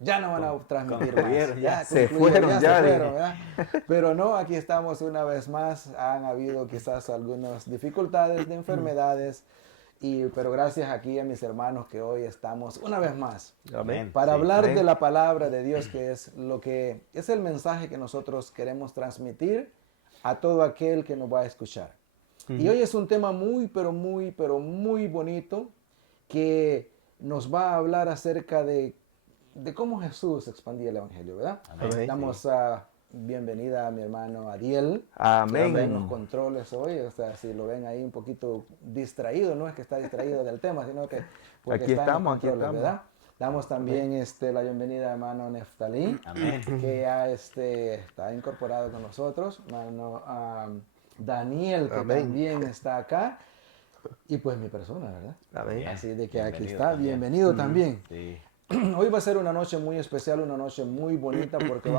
ya no van a transmitir concluyeron, más. ya se concluyeron, fueron, ya ya, se dije. fueron, ¿verdad? Pero no, aquí estamos una vez más. Han habido quizás algunas dificultades de enfermedades, pero gracias aquí a mis hermanos que hoy estamos una vez más Amén. para Sí. hablar Amén. de la palabra de Dios, que es lo que es el mensaje que nosotros queremos transmitir a todo aquel que nos va a escuchar. Y hoy es un tema muy, pero muy bonito que nos va a hablar acerca de cómo Jesús expandía el Evangelio, ¿verdad? Amén. Damos bienvenida a mi hermano Adiel, Amén. que está en los controles hoy. O sea, si lo ven ahí un poquito distraído, no es que está distraído del tema, sino que porque Aquí está en los estamos, aquí controles, estamos. ¿verdad? Damos también la bienvenida a hermano Neftalí, Amén. que ya está incorporado con nosotros, hermano Daniel, que Amén. también está acá, y pues mi persona, ¿verdad? Amén. Así de que aquí Bienvenido está, también. bienvenido también. Sí. Hoy va a ser una noche muy especial, una noche muy bonita, porque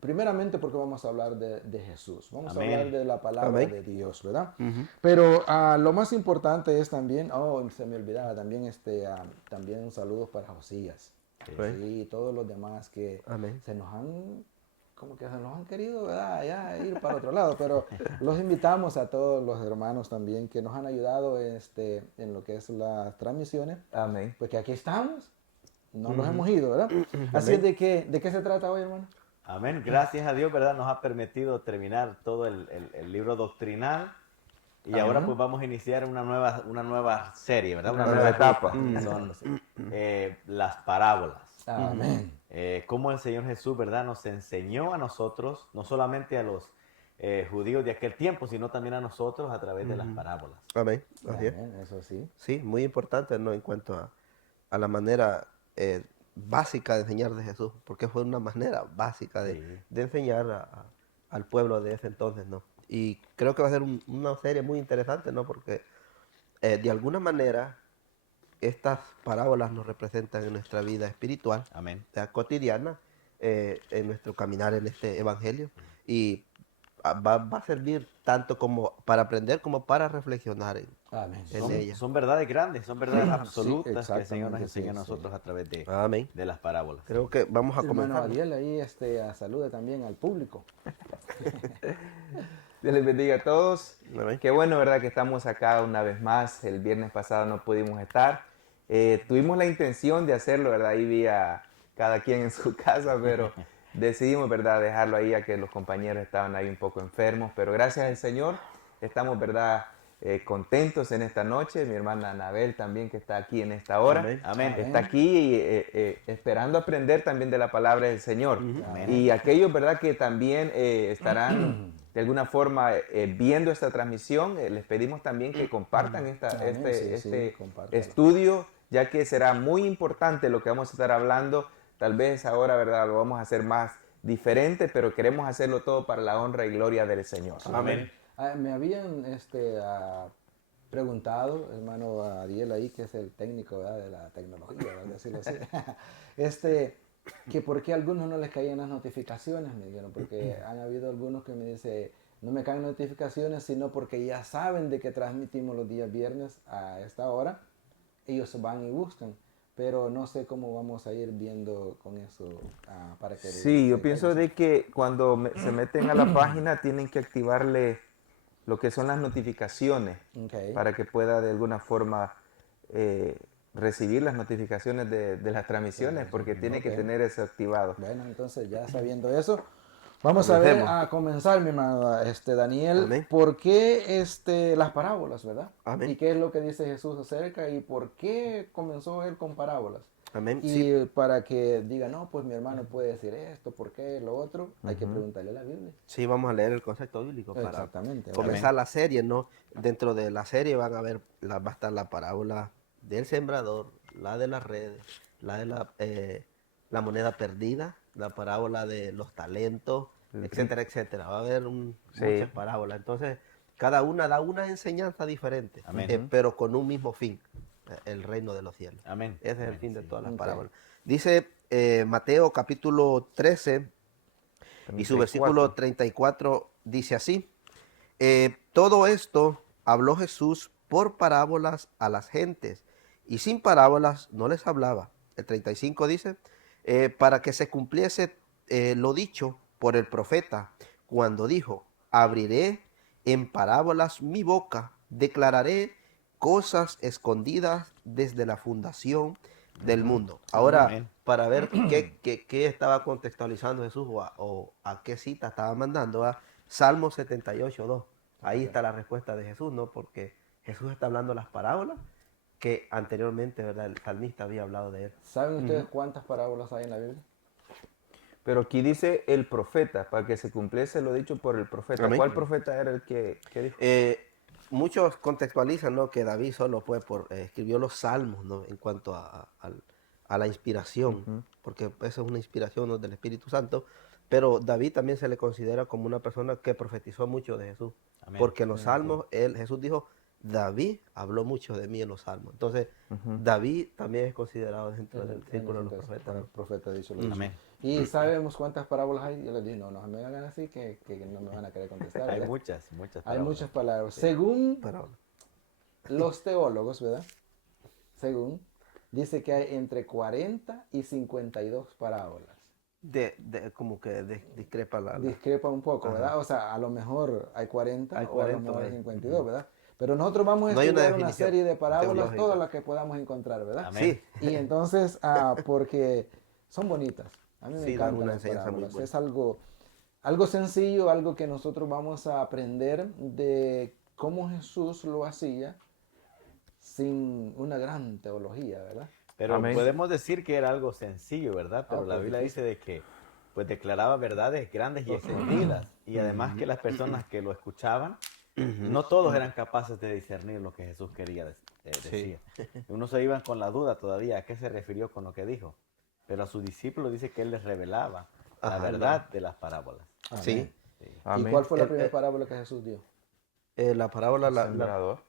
primeramente porque vamos a hablar de Jesús, vamos Amén. a hablar de la palabra Amén. de Dios, ¿verdad? Pero lo más importante es también, se me olvidaba, también también un saludo para Josías. Amén. Sí, y todos los demás que Amén. como que se nos han querido, ¿verdad? Ya ir para otro lado, pero los invitamos a todos los hermanos también que nos han ayudado en lo que es las transmisiones, Amén. porque aquí estamos, no nos hemos ido, ¿verdad? Así es ¿de qué se trata hoy, hermano? Amén. Gracias a Dios, ¿verdad? Nos ha permitido terminar todo el libro doctrinal. Y Amén. ahora pues vamos a iniciar una nueva serie, ¿verdad? Una Una nueva etapa. etapa. Son las parábolas. Amén. Cómo el Señor Jesús, ¿verdad? Nos enseñó a nosotros, no solamente a los judíos de aquel tiempo, sino también a nosotros a través de las parábolas. Amén. Así es. Amén, eso sí. Sí, muy importante, ¿no? En cuanto a la manera básica de enseñar de Jesús, porque fue una manera básica Sí. de enseñar al pueblo de ese entonces, ¿no? Y creo que va a ser una serie muy interesante, ¿no? Porque de alguna manera estas parábolas nos representan en nuestra vida espiritual, Amén. cotidiana, en nuestro caminar en este evangelio. Y va a servir tanto como para aprender como para reflexionar Amén. en ella. Son verdades grandes, son verdades absolutas que el Señor nos exactamente, enseña a sí, nosotros a través Amén. de las parábolas. Creo que vamos a Hermano comenzar. Adiel, ahí salude también al público. Dios les bendiga a todos. Amén. Qué bueno, ¿verdad? Que estamos acá una vez más. El viernes pasado no pudimos estar. Tuvimos la intención de hacerlo, ¿verdad? Ahí vi a cada quien en su casa, pero decidimos, ¿verdad? Dejarlo ahí a que los compañeros estaban ahí un poco enfermos. Pero gracias al Señor estamos, ¿verdad? Contentos en esta noche. Mi hermana Anabel también, que está aquí en esta hora. Amén. Amén. Está aquí esperando aprender también de la palabra del Señor. Amén. Y aquellos, ¿verdad? Que también estarán de alguna forma viendo esta transmisión, les pedimos también que compartan Amén. Sí, compártalo. estudio, ya que será muy importante lo que vamos a estar hablando. Tal vez ahora, ¿verdad? Lo vamos a hacer más diferente, pero queremos hacerlo todo para la honra y gloria del Señor. Amén. Me habían preguntado, hermano Ariel ahí, que es el técnico, ¿verdad? De la tecnología, ¿verdad? Decirlo así. Que por qué a algunos no les caían las notificaciones, me dijeron, porque han habido algunos que me dicen, no me caen notificaciones, sino porque ya saben de que transmitimos los días viernes a esta hora, ellos van y buscan. Pero no sé cómo vamos a ir viendo con eso para que... Sí, yo pienso de que cuando se meten a la página tienen que activarle lo que son las notificaciones Ok. para que pueda de alguna forma recibir las notificaciones de las transmisiones, porque tiene que Ok. tener eso activado. Bueno, entonces ya sabiendo eso, vamos a ver, Comencemos. a comenzar, mi hermano Daniel. Amén. ¿Por qué las parábolas, verdad? Amén. ¿Y qué es lo que dice Jesús acerca? ¿Y por qué comenzó él con parábolas? Amén. Y Sí. para que diga, no, pues mi hermano puede decir esto, ¿por qué lo otro? Hay que preguntarle a la Biblia. Sí, vamos a leer el concepto bíblico para Exactamente. comenzar la serie, ¿no? Dentro de la serie van a ver, va a estar la parábola del sembrador, la de las redes, la de la moneda perdida, la parábola de los talentos, etcétera, etcétera. Va a haber muchas parábolas. Entonces, cada una da una enseñanza diferente, Amén. pero con un mismo fin, el reino de los cielos. Amén. Ese es el Amén, fin de sí. todas las Ok. parábolas. Dice Mateo capítulo 13 y su 34. versículo 34 dice así: todo esto habló Jesús por parábolas a las gentes, y sin parábolas no les hablaba. El 35 dice: para que se cumpliese lo dicho por el profeta, cuando dijo, abriré en parábolas mi boca, declararé cosas escondidas desde la fundación del mundo. Ahora, Amén. para ver qué estaba contextualizando Jesús o a qué cita estaba mandando, a Salmo 78:2. Ahí está la respuesta de Jesús, ¿no? Porque Jesús está hablando las parábolas que anteriormente, ¿verdad? El salmista había hablado de él. ¿Saben ustedes cuántas parábolas hay en la Biblia? Pero aquí dice el profeta, para que se cumpliese lo dicho por el profeta. Amén. ¿Cuál profeta era el que dijo? Muchos contextualizan, ¿no?, que David solo fue escribió los salmos, ¿no?, en cuanto a la inspiración, porque eso es una inspiración, ¿no?, del Espíritu Santo, pero David también se le considera como una persona que profetizó mucho de Jesús, Amén. porque en los salmos Jesús dijo, David habló mucho de mí en los salmos. Entonces, David también es considerado dentro del círculo de los profetas. El profeta dicho lo dicho. Amén. ¿Y sabemos cuántas parábolas hay? Yo les dije, no me hagan así que no me van a querer contestar. Hay ¿verdad? muchas Hay palabras. muchas palabras. Según Pero, los teólogos, ¿verdad? Según, dice que hay entre 40 y 52 parábolas. como que discrepa la... Discrepa un poco, ¿verdad? O sea, a lo mejor hay 40, Hay o a 40, lo mejor hay hay. 52, ¿verdad? Pero nosotros vamos a No hay una estudiar una definición serie de parábolas, teológica. todas las que podamos encontrar, ¿verdad? Amén. Sí, Y entonces, porque son bonitas. A mí me Sí, dan encantan una las enseñanza muy parábolas. buena. Es algo sencillo, algo que nosotros vamos a aprender de cómo Jesús lo hacía sin una gran teología, ¿verdad? Pero Amén. podemos decir que era algo sencillo, ¿verdad? Pero la pues, Biblia difícil. dice de que pues declaraba verdades grandes y extendidas. Y además que las personas que lo escuchaban, no todos eran capaces de discernir lo que Jesús quería decir. Unos se iban con la duda todavía a qué se refirió con lo que dijo. Pero a sus discípulos dice que él les revelaba la Ajá, verdad de las parábolas. Amén. sí. ¿Y Amén. cuál fue la primera parábola que Jesús dio? La parábola... El sembrador.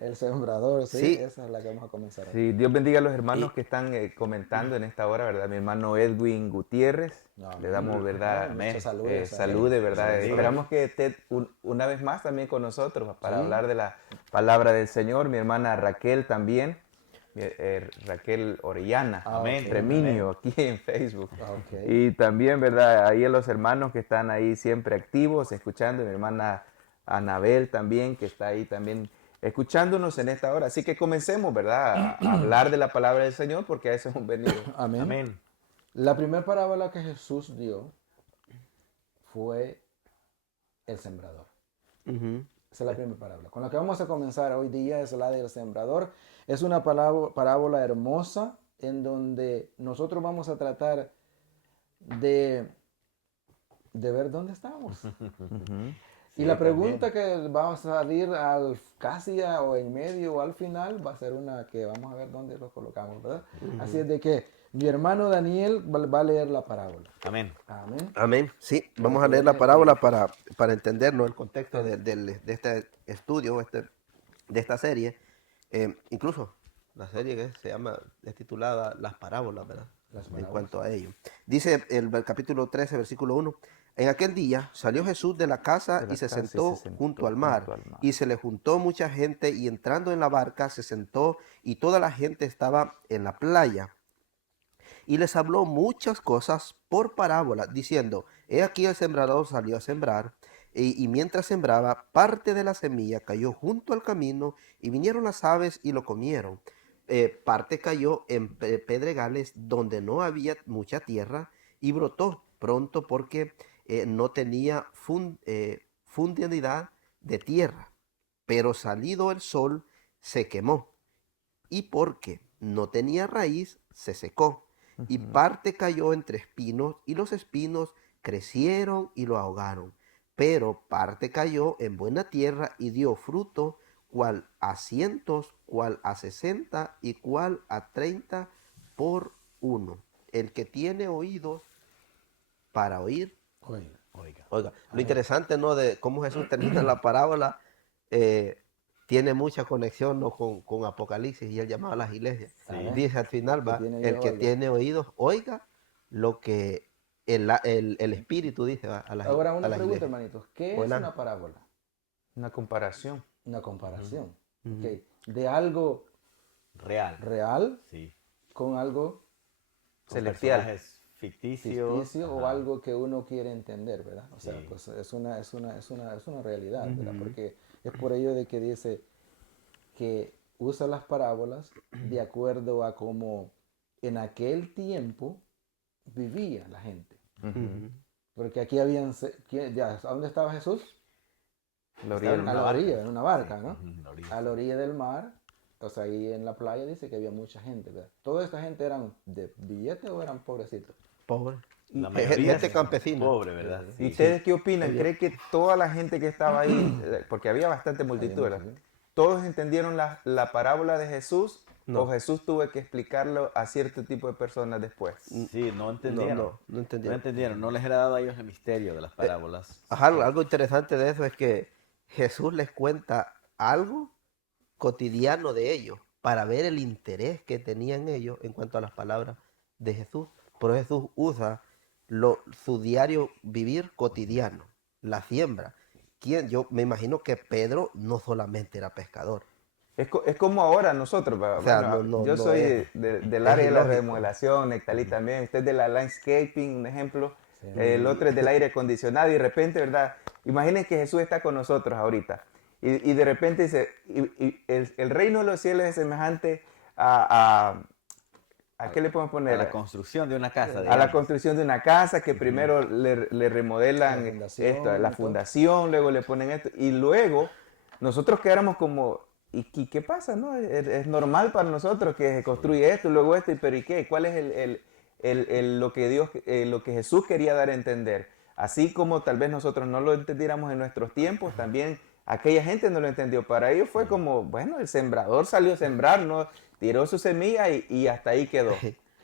El sembrador, sí, Sí. esa es la que vamos a comenzar hoy. Sí, Dios bendiga a los hermanos que están comentando en esta hora, ¿verdad? Mi hermano Edwin Gutiérrez, le damos, ¿verdad? Muchos saludos. Salude, ¿verdad? bendiga. Esperamos que esté una vez más también con nosotros para Sí. hablar de la palabra del Señor. Mi hermana Raquel también, Raquel Orellana, Amén. Treminio, aquí en Facebook. Ok. Y también, ¿verdad? Ahí a los hermanos que están ahí siempre activos, escuchando, mi hermana Anabel también, que está ahí también escuchándonos en esta hora. Así que comencemos, ¿verdad? A hablar de la palabra del Señor, porque a eso hemos venido. Amén. Amén. La primera parábola que Jesús dio fue el sembrador. Ujú. Esa es la primera parábola. Con la que vamos a comenzar hoy día es la del sembrador. Es una parábola hermosa en donde nosotros vamos a tratar de ver dónde estamos. Y la pregunta que va a salir o en medio o al final va a ser una que vamos a ver dónde lo colocamos, ¿verdad? Así es de que mi hermano Daniel va a leer la parábola. Amén. Amén. Amén. Sí, vamos a leer la parábola para entender, ¿no?, el contexto de este estudio, de esta serie. Incluso la serie que es titulada Las Parábolas, ¿verdad? Las En parábolas. cuanto a ello. Dice el capítulo 13, versículo 1. En aquel día salió Jesús de la casa y se sentó junto al mar. Y se le juntó mucha gente y entrando en la barca se sentó y toda la gente estaba en la playa. Y les habló muchas cosas por parábola, diciendo, he aquí el sembrador salió a sembrar, y mientras sembraba, parte de la semilla cayó junto al camino, y vinieron las aves y lo comieron. Parte cayó en pedregales donde no había mucha tierra, y brotó pronto porque no tenía fundidad de tierra. Pero salido el sol, se quemó, y porque no tenía raíz, se secó. Y parte cayó entre espinos, y los espinos crecieron y lo ahogaron. Pero parte cayó en buena tierra y dio fruto, cual a 100, cual a 60 y cual a 30 por uno. El que tiene oídos para oír, Oiga. oiga. Lo interesante, ¿no?, de cómo Jesús termina la parábola, tiene mucha conexión, ¿no?, con Apocalipsis y el llamado a las iglesias. Sí. Dice al final, El que tiene oídos, el que oiga. tiene oídos, oiga lo que el Espíritu dice a las Ahora una a las pregunta, iglesias. hermanitos. ¿Qué es Buena. una parábola? Una comparación. Una comparación. Ujú. Ok. De algo Real. real Sí. con algo Con Celestial. personajes ficticios. ficticio o Ajá. algo que uno quiere entender, ¿verdad? O sea, Sí. pues es una realidad, ¿verdad? Porque es por ello de que dice que usa las parábolas de acuerdo a cómo en aquel tiempo vivía la gente. Ujú. Porque aquí habían, ya, ¿a dónde estaba Jesús? La Estaba orilla. en A una la barca. orilla, en una barca, Sí, ¿no? ujú, en la orilla, A la sí. orilla del mar, o sea, ahí en la playa dice que había mucha gente, ¿verdad? ¿Toda esta gente eran de billete o eran pobrecitos? Pobre. La mayoría Gente es campesina. pobre, ¿verdad? ¿Y Sí. ustedes qué opinan? Había- ¿Cree que toda la gente que estaba ahí, porque había bastante Había multitud, ¿verdad? muchos, ¿sí? ¿Todos entendieron la parábola de Jesús No. o Jesús tuvo que explicarlo a cierto tipo de personas después? Sí, no entendieron. No entendieron. No entendieron. No les era dado a ellos el misterio de las parábolas. Ajá, Sí. algo interesante de eso es que Jesús les cuenta algo cotidiano de ellos para ver el interés que tenían ellos en cuanto a las palabras de Jesús. Pero Jesús usa su diario vivir cotidiano, la siembra. Yo me imagino que Pedro no solamente era pescador. Es como ahora nosotros, O sea, bueno, no yo soy es, del es área de la ilógico. remodelación, Nectalí también, usted es de la landscaping, un ejemplo, Sí. el otro es del aire acondicionado y de repente, ¿verdad? Imaginen que Jesús está con nosotros ahorita y de repente dice, y el reino de los cielos es semejante ¿a qué le podemos A poner? la construcción de una casa, A la digamos. construcción de una casa que primero le remodelan La fundación esto, y la todo. fundación, luego le ponen esto y luego nosotros quedáramos como, ¿y qué pasa? No? Es normal para nosotros que se construye esto, luego esto, pero ¿y qué? ¿Cuál es lo que Dios, lo que Jesús quería dar a entender? Así como tal vez nosotros no lo entendiéramos en nuestros tiempos, también aquella gente no lo entendió. Para ellos fue como, bueno, el sembrador salió a sembrar, ¿no? Tiró su semilla y hasta ahí quedó.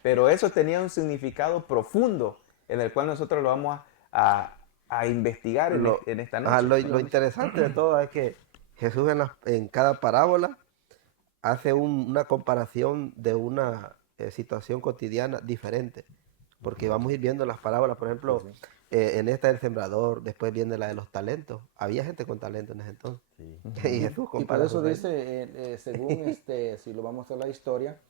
Pero eso tenía un significado profundo en el cual nosotros lo vamos a investigar Lo, en esta ajá, noche. lo interesante de todo es que Jesús en cada parábola hace una comparación de una situación cotidiana diferente. Porque vamos a ir viendo las parábolas, por ejemplo, en esta del sembrador, después viene la de los talentos. Había gente con talento en ese entonces. Sí. Y Jesús Y por compara eso su reino. dice, según si lo vamos a la historia,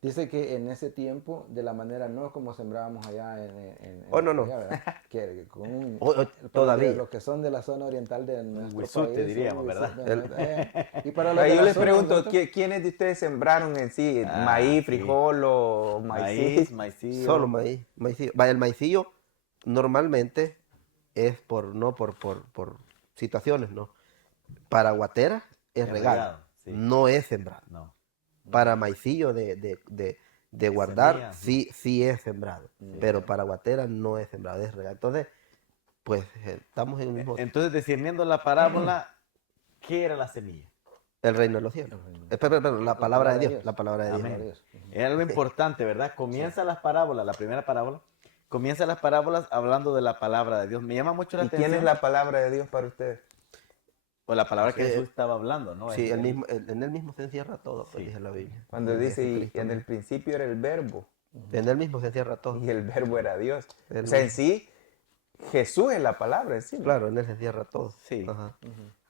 dice que en ese tiempo, de la manera no como sembrábamos allá Oh, no, no. allá, ¿verdad? Que con Todavía. los que son de la zona oriental de nuestro huizote, país, diríamos, un ¿verdad? y para los Ahí de yo la les zona pregunto, donde ¿quiénes de ustedes sembraron en sí? Ah, ¿Maíz, sí. frijol o maíz? Maicillo. Solo maíz. Maicillo. El maicillo normalmente es por situaciones, ¿no? Para guatera es Es regado, regado, sí. no es sembrado. No. Para maicillo de guardar, semilla, sí es sembrado, pero para guatera no es sembrado, es regado. Entonces, pues estamos en el mismo, Entonces, discerniendo la parábola, ¿qué era la semilla? el reino de los cielos. Perdón, la palabra de Dios, la palabra de Dios. Amén. Era algo importante, ¿verdad? Comienza las parábolas, la primera parábola, comienza las parábolas hablando de la palabra de Dios. Me llama mucho la ¿Y atención. quién es la palabra de Dios para ustedes? O la palabra que Sí, Jesús estaba hablando, ¿no? Sí, Es el- en él mismo se encierra todo, pues Sí. dice la Biblia. Cuando En dice, y Jesucristo en el mismo. principio era el verbo, En él mismo se encierra todo. y el verbo era Dios. El O sea, en mismo. sí, Jesús es la palabra en sí, ¿no? Claro, en él se encierra todo. Sí. Ajá.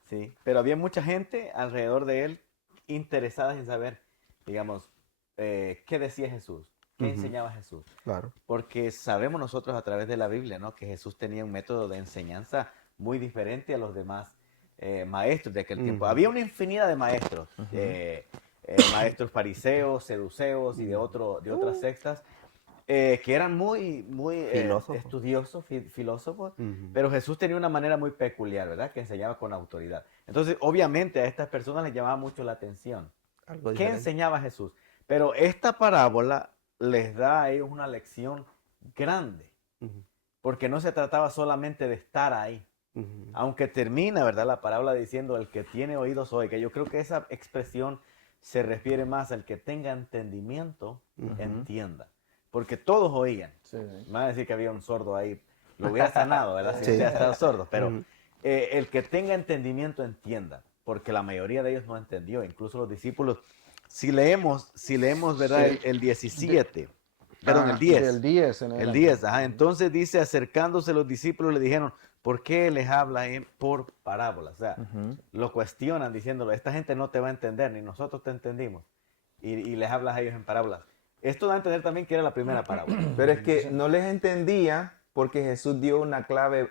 Sí, pero había mucha gente alrededor de él interesada en saber, digamos, qué decía Jesús, qué enseñaba Jesús. Claro. Porque sabemos nosotros a través de la Biblia, ¿no? Que Jesús tenía un método de enseñanza muy diferente a los demás maestros de aquel tiempo. Había una infinidad de maestros, maestros fariseos, seduceos y de otras sectas, que eran muy Filósofos. estudiosos, filósofos, Ujú. pero Jesús tenía una manera muy peculiar, ¿verdad? Que enseñaba con autoridad. Entonces, obviamente a estas personas les llamaba mucho la atención. Algo ¿Qué diferente. enseñaba Jesús? Pero esta parábola les da a ellos una lección grande, Ujú. porque no se trataba solamente de estar ahí. Ujú. Aunque termina, ¿verdad? La parábola diciendo, el que tiene oídos oiga. Yo creo que esa expresión se refiere más al que tenga entendimiento, entienda. Porque todos oían. Sí, sí. Me van a decir que había un sordo ahí. Lo hubiera sanado, ¿verdad? Si Sí. hubiera estado sordo. Pero Ujú. el que tenga entendimiento entienda. Porque la mayoría de ellos no entendió. Incluso los discípulos. Si leemos, ¿verdad? Sí. El 17. Perdón, Ah, el 10. Del 10 en El adelante. 10, ajá. Entonces dice, acercándose los discípulos le dijeron, ¿por qué les habla por parábolas? O sea, lo cuestionan diciéndolo, esta gente no te va a entender, ni nosotros te entendimos. Y les hablas a ellos en parábolas. Esto da a entender también que era la primera parábola. Pero es que no les entendía porque Jesús dio una clave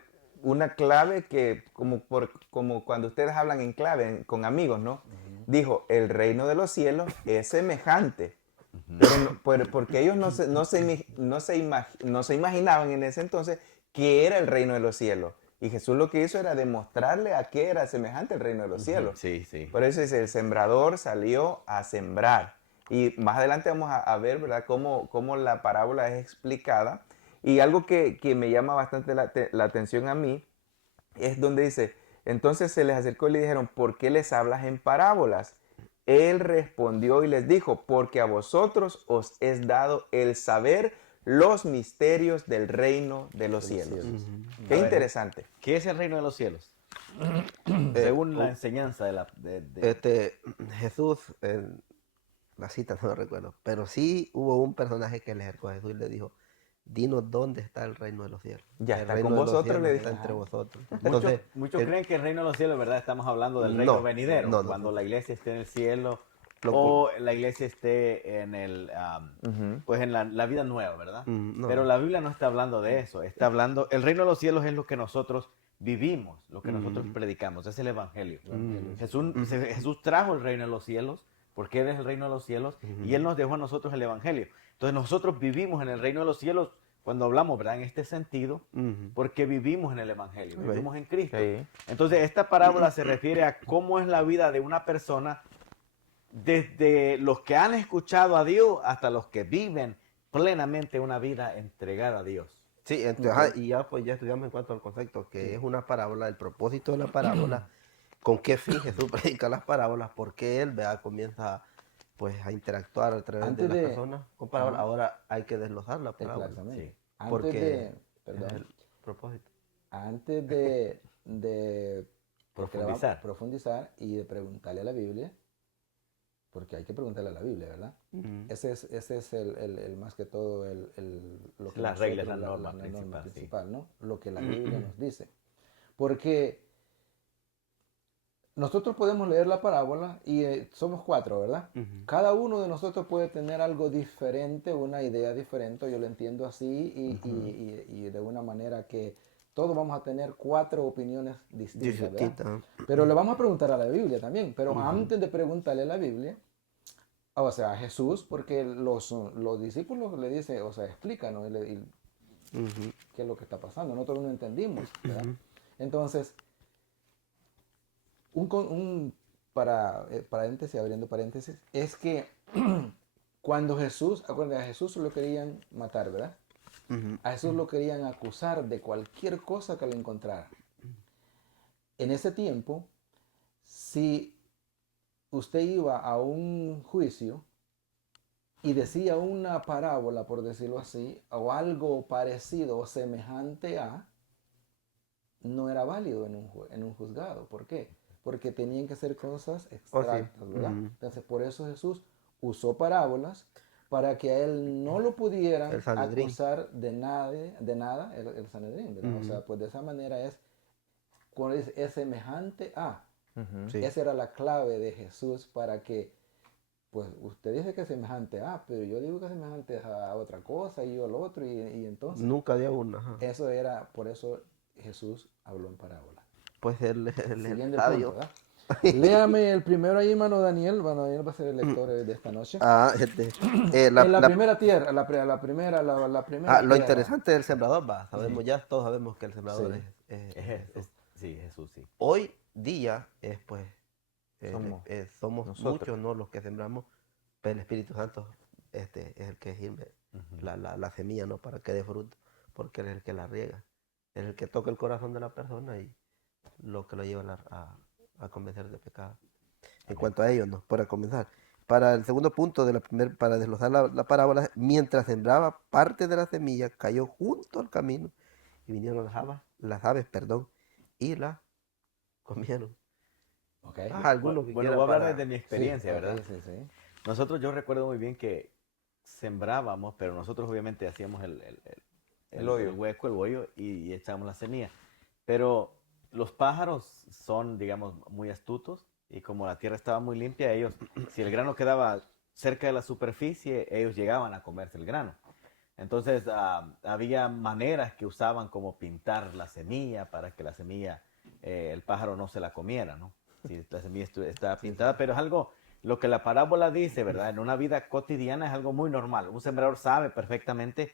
que como cuando ustedes hablan en clave con amigos, ¿no? Dijo, el reino de los cielos es semejante. Porque ellos no se imaginaban en ese entonces qué era el reino de los cielos. Y Jesús lo que hizo era demostrarle a qué era semejante el reino de los cielos. Sí, sí. Por eso dice, el sembrador salió a sembrar. Y más adelante vamos a ver, ¿verdad?, cómo la parábola es explicada. Y algo que me llama bastante la atención a mí es donde dice, entonces se les acercó y le dijeron, ¿por qué les hablas en parábolas? Él respondió y les dijo, porque a vosotros os es dado el saber los misterios del reino de los cielos. Qué interesante. ¿Qué es el reino de los cielos? Según la enseñanza Jesús, la cita no lo recuerdo, pero sí hubo un personaje que le acercó a Jesús y le dijo, dinos dónde está el reino de los cielos. Ya El está reino con de los vosotros, cielos le está dijo. entre vosotros. Muchos, Entonces, creen que el reino de los cielos, ¿verdad? Estamos hablando del reino No, venidero, no, cuando la iglesia esté en el cielo Lo- o la iglesia esté en el, pues en la vida nueva, ¿verdad? No. Pero la Biblia no está hablando de eso, está hablando, el reino de los cielos es lo que nosotros vivimos, lo que nosotros predicamos, es el evangelio. Jesús trajo el reino de los cielos, porque Él es el reino de los cielos, y Él nos dejó a nosotros el evangelio. Entonces nosotros vivimos en el reino de los cielos, cuando hablamos, ¿verdad?, en este sentido, porque vivimos en el evangelio, vivimos en Cristo. Sí. Entonces esta parábola se refiere a cómo es la vida de una persona, desde los que han escuchado a Dios hasta los que viven plenamente una vida entregada a Dios. Sí, entonces, y ya pues ya estudiamos en cuanto al concepto, que es una parábola, el propósito de la parábola, con qué fin Jesús predica las parábolas, porque él comienza pues a interactuar a través de Antes las de- personas con parábolas. Ahora hay que desglosar la parábola. Exactamente. Sí. Antes Porque de, es perdón, el propósito. antes de profundizar y de preguntarle a la Biblia, porque hay que preguntarle a la Biblia, ¿verdad? Ese es el más que todo lo que La regla, la nosotros- norma principal, sí. principal, ¿no? Lo que la Biblia nos dice. Porque nosotros podemos leer la parábola y somos 4, ¿verdad? Cada uno de nosotros puede tener algo diferente, una idea diferente, yo lo entiendo así, y de una manera que todos vamos a tener 4 opiniones distintas, ¿verdad? Distinta. Pero le vamos a preguntar a la Biblia también. Pero antes de preguntarle a la Biblia, o sea, a Jesús, porque los discípulos le dicen, o sea, explícanos qué es lo que está pasando. Nosotros no entendimos, ¿verdad? Entonces, paréntesis, abriendo paréntesis, es que cuando acuérdense, a Jesús lo querían matar, ¿verdad? A Jesús lo querían acusar de cualquier cosa que lo encontrara. En ese tiempo, si usted iba a un juicio y decía una parábola, por decirlo así, o algo parecido o semejante a, no era válido en un juzgado. ¿Por qué? Porque tenían que ser cosas extractas, ¿verdad? Entonces, por eso Jesús usó parábolas para que a él no lo pudieran El Sanedrín. acusar de nada el Sanedrín, ¿verdad? O sea, pues de esa manera es semejante a. Sí. Esa era la clave de Jesús para que, pues usted dice que es semejante a, pero yo digo que es semejante a otra cosa y yo al otro, y entonces Nunca dio una. Ajá. por eso Jesús habló en parábola. Pues el Siguiendo el estadio. punto, ¿verdad? Léame el primero ahí, hermano Daniel. Bueno, Daniel va a ser el lector de esta noche. En la primera tierra, la primera lo tierra. interesante del sembrador, sabemos, ya todos sabemos que el sembrador Sí. Sí, Jesús, sí. hoy día somos nosotros. muchos, ¿no?, los que sembramos, pero el Espíritu Santo es el que sirve la semilla, ¿no?, para que dé fruto, porque Él es el que la riega, es el que toca el corazón de la persona y lo que lo lleva a convencer de pecado. En cuanto a ello, ¿no?, para comenzar. Para el segundo punto, para desglosar la parábola, mientras sembraba, parte de la semilla cayó junto al camino y vinieron las aves, y la comieron. Okay. Alguno que Bueno, quiera voy a hablar para- desde mi experiencia, Sí, ¿verdad? ok, sí, sí. Nosotros, yo recuerdo muy bien que sembrábamos, pero nosotros obviamente hacíamos el hoyo. hueco, el hoyo y echábamos la semilla. Pero los pájaros son, digamos, muy astutos y como la tierra estaba muy limpia, ellos, si el grano quedaba cerca de la superficie, ellos llegaban a comerse el grano. Entonces había maneras que usaban como pintar la semilla para que la semilla, el pájaro no se la comiera, ¿no? Si la semilla está pintada, pero es algo, lo que la parábola dice, ¿verdad? En una vida cotidiana es algo muy normal. Un sembrador sabe perfectamente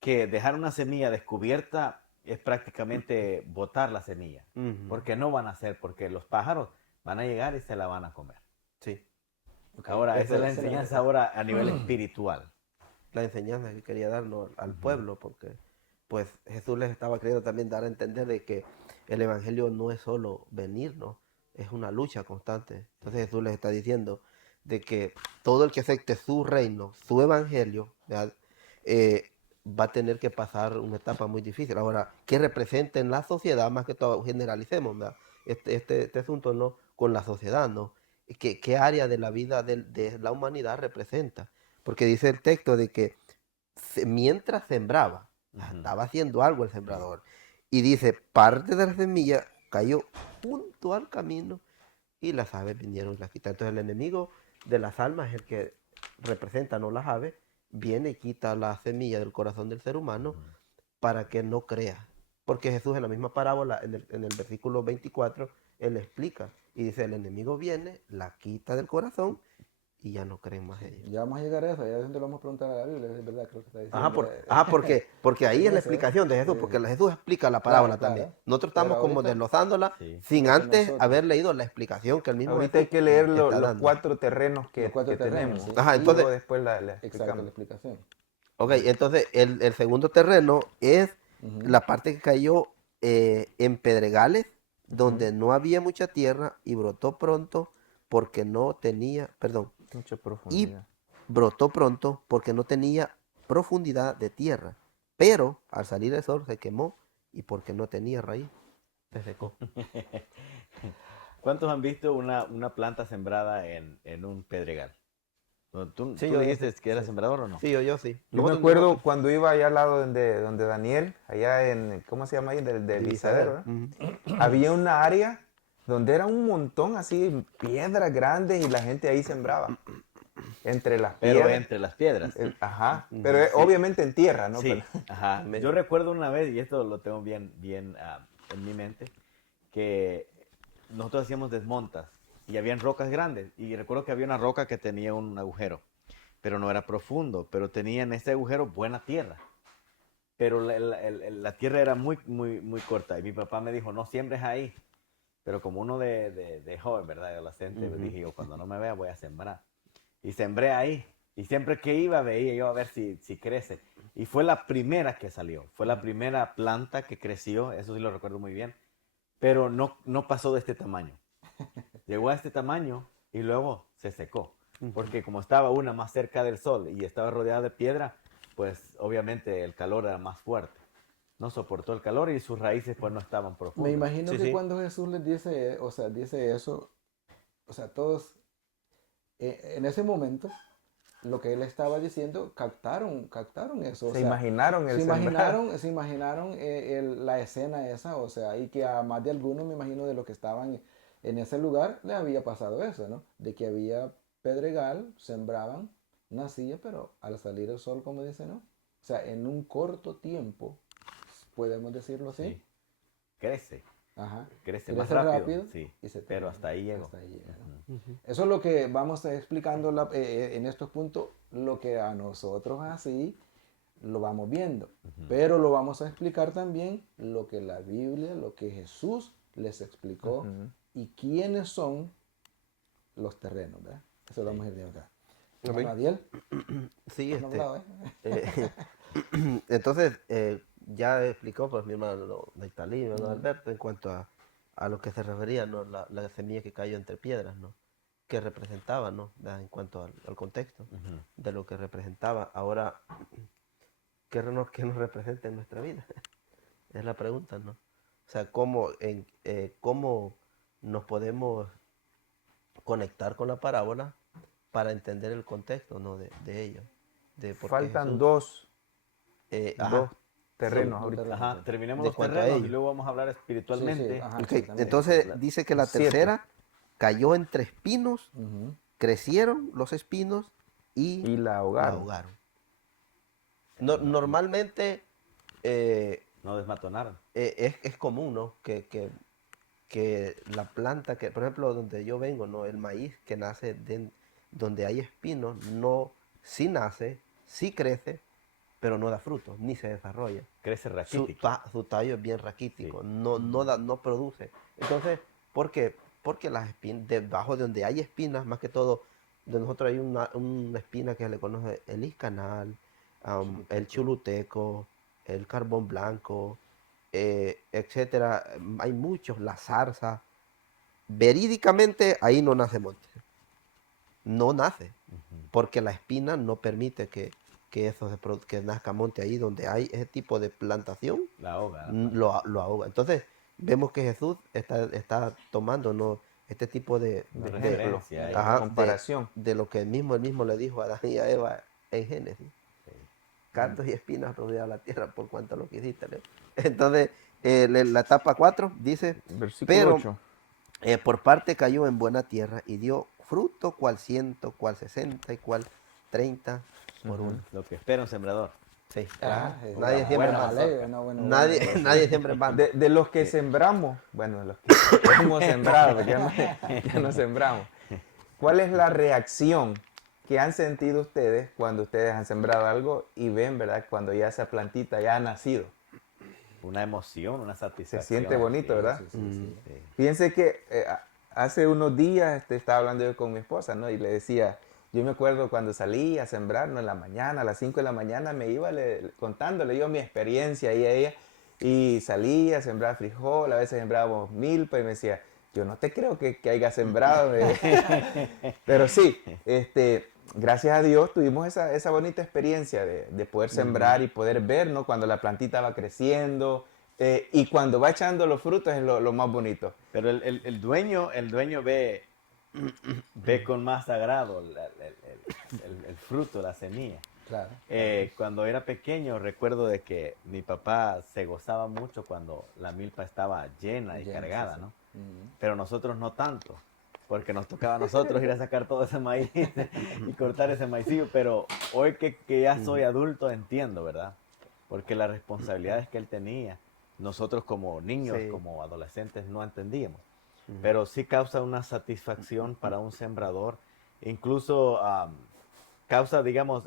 que dejar una semilla descubierta es prácticamente botar la semilla, porque no van a hacer, porque los pájaros van a llegar y se la van a comer. Sí. Ahora, esa es la enseñanza ahora a nivel espiritual. La enseñanza que quería darnos al pueblo, porque pues Jesús les estaba queriendo también dar a entender de que el evangelio no es solo venir, ¿no? Es una lucha constante. Entonces Jesús les está diciendo de que todo el que acepte su reino, su evangelio, ¿verdad? Va a tener que pasar una etapa muy difícil. Ahora, ¿qué representa en la sociedad? Más que todo, generalicemos, ¿verdad? Este asunto, ¿no? Con la sociedad, ¿no? ¿Qué área de la vida de la humanidad representa? Porque dice el texto de que mientras sembraba, estaba haciendo algo el sembrador. Y dice, parte de la semilla cayó junto al camino y las aves vinieron y las quitaron. Entonces el enemigo de las almas es el que representa, no las aves, viene y quita la semilla del corazón del ser humano para que no crea. Porque Jesús en la misma parábola, en el versículo 24, él explica y dice, el enemigo viene, la quita del corazón y ya no creen más ellos. Ya vamos a llegar a eso, ya lo vamos a preguntar a la Biblia, es verdad, creo que está diciendo. Porque ahí es la explicación de Jesús, Sí. porque Jesús explica la parábola Claro, también. claro. Nosotros estamos Pero como ahorita- desglosándola Sí. sin Pero antes nosotros- haber leído la explicación que el mismo Ahorita hay Jesús que leer está los dando. 4 terrenos que, Los 4 que terrenos, tenemos. sí. Ajá, Y entonces, luego después la Exacto, explicamos. la explicación. ok, entonces el segundo terreno es Ujú. la parte que cayó en pedregales, donde no había mucha tierra y brotó pronto porque no tenía, Mucha y profundidad. brotó pronto porque no tenía profundidad de tierra. Pero al salir el sol se quemó y porque no tenía raíz, se secó. ¿Cuántos han visto una planta sembrada en un pedregal? ¿Tú Sí, yo dijiste sí, que era sí. sembrador o no? Sí, yo sí. Yo me acuerdo cuando iba allá al lado donde Daniel, allá en, ¿cómo se llama ahí? Del Visadero, ¿eh? Había una área donde era un montón así, piedras grandes y la gente ahí sembraba. Entre las Pero piedras. entre las piedras. Ajá, pero obviamente en tierra, ¿no? Sí, Pero- ajá. Yo recuerdo una vez, y esto lo tengo bien en mi mente, que nosotros hacíamos desmontas y habían rocas grandes. Y recuerdo que había una roca que tenía un agujero, pero no era profundo, pero tenía en ese agujero buena tierra. Pero la tierra era muy, muy, muy corta. Y mi papá me dijo, no siembres ahí. Pero como uno de joven, ¿verdad? De adolescente, dije yo, cuando no me vea voy a sembrar. Y sembré ahí. Y siempre que iba, veía yo a ver si crece. Y fue la primera que salió. Fue la primera planta que creció. Eso sí lo recuerdo muy bien. Pero no pasó de este tamaño. Llegó a este tamaño y luego se secó. Porque como estaba una más cerca del sol y estaba rodeada de piedra, pues obviamente el calor era más fuerte. No soportó el calor y sus raíces pues no estaban profundas. Me imagino Sí, que sí. cuando Jesús les dice, o sea, dice eso, o sea, todos en ese momento, lo que él estaba diciendo, captaron eso. O Se sea, imaginaron el sembrar. se imaginaron la escena esa, o sea, y que a más de algunos, me imagino, de los que estaban en ese lugar, le había pasado eso, ¿no? De que había pedregal, sembraban, nacía, pero al salir el sol, como dice, ¿no? O sea, en un corto tiempo, podemos decirlo así. Sí. Crece. Ajá. Crece más rápido. rápido Sí. y se Pero termina. hasta ahí llegó. Hasta ahí llega, ¿no? Eso es lo que vamos explicando en estos puntos, lo que a nosotros así lo vamos viendo. Pero lo vamos a explicar también lo que la Biblia, lo que Jesús les explicó y quiénes son los terrenos, ¿verdad? Eso lo vamos a ir viendo acá. Ok. Adiel, Sí, no hablado, ¿eh? entonces, ya explicó pues mi hermano Naitalí, mi hermano Alberto, en cuanto a lo que se refería, ¿no? La semilla que cayó entre piedras, ¿no? Que representaba, ¿no? En cuanto al contexto de lo que representaba. Ahora, ¿qué nos representa en nuestra vida? Es la pregunta, ¿no? O sea, ¿cómo nos podemos conectar con la parábola para entender el contexto, ¿no? de ello. De por qué Faltan Jesús- dos ajá. terrenos Sí, ahorita. Ajá, terminemos De los cuanto a terrenos ello. y luego vamos a hablar espiritualmente. Sí, sí, ajá. Ok, exactamente. entonces dice que la 7. tercera cayó entre espinos, Ujú. crecieron los espinos y la la ahogaron. ahogaron. Normalmente No desmatonaron. es común, ¿no? Que la planta, que por ejemplo donde yo vengo, ¿no? El maíz que nace donde hay espinos, no, sí nace, sí crece, pero no da frutos, ni se desarrolla. Crece Su, raquítico. su tallo es bien raquítico, Sí. no produce. Entonces, ¿por qué? Porque las espinas, debajo de donde hay espinas, más que todo, de nosotros hay una espina que se le conoce el iscanal, el chuluteco, el carbón blanco, etcétera. Hay muchos, la zarza. Verídicamente ahí no nace monte. No nace, porque la espina no permite que que nazca monte ahí donde hay ese tipo de plantación, La hoga. lo ahoga. Entonces, vemos que Jesús está tomando, ¿no? Este tipo Una de- referencia ahí. ajá, comparación. de lo que él mismo le dijo a Adán y a Eva en Génesis. Cardos y espinas rodean la tierra por cuanto lo quisiste. Leo. Entonces, la etapa 4 dice, Versículo pero 8. por parte cayó en buena tierra y dio fruto, cual 100, cual 60 y cual 30 por uno. Lo que espera un sembrador. Sí, Ah, claro. es Nadie una siembra en buena vano. ley, una buena Nadie, ley. nadie siembra en vano. De los que sembramos, bueno, de los que hemos sembrado, porque ya no sembramos. ¿Cuál es la reacción que han sentido ustedes cuando ustedes han sembrado algo y ven, verdad, cuando ya esa plantita ya ha nacido? Una emoción, una satisfacción. Se siente bonito, Sí, ¿verdad? sí, sí, sí. Fíjense que hace unos días estaba hablando yo con mi esposa, ¿no? Y le decía, yo me acuerdo cuando salí a sembrar, ¿no? En la mañana, a las 5 de la mañana, me iba contándole yo mi experiencia y a ella. Y salí a sembrar frijol, a veces sembrábamos milpa y me decía, yo no te creo que haya sembrado. Pero sí, gracias a Dios tuvimos esa bonita experiencia de poder sembrar y poder ver, ¿no? Cuando la plantita va creciendo y cuando va echando los frutos es lo más bonito. Pero el dueño ve con más agrado el fruto, la semilla. Claro. Cuando era pequeño recuerdo de que mi papá se gozaba mucho cuando la milpa estaba llena y Llena, cargada, sí, sí. ¿no? Pero nosotros no tanto, porque nos tocaba a nosotros ir a sacar todo ese maíz y cortar ese maicillo. Pero hoy que ya soy adulto entiendo, ¿verdad? Porque las responsabilidades que él tenía, nosotros como niños, Sí. como adolescentes no entendíamos. Pero sí causa una satisfacción para un sembrador, incluso causa, digamos,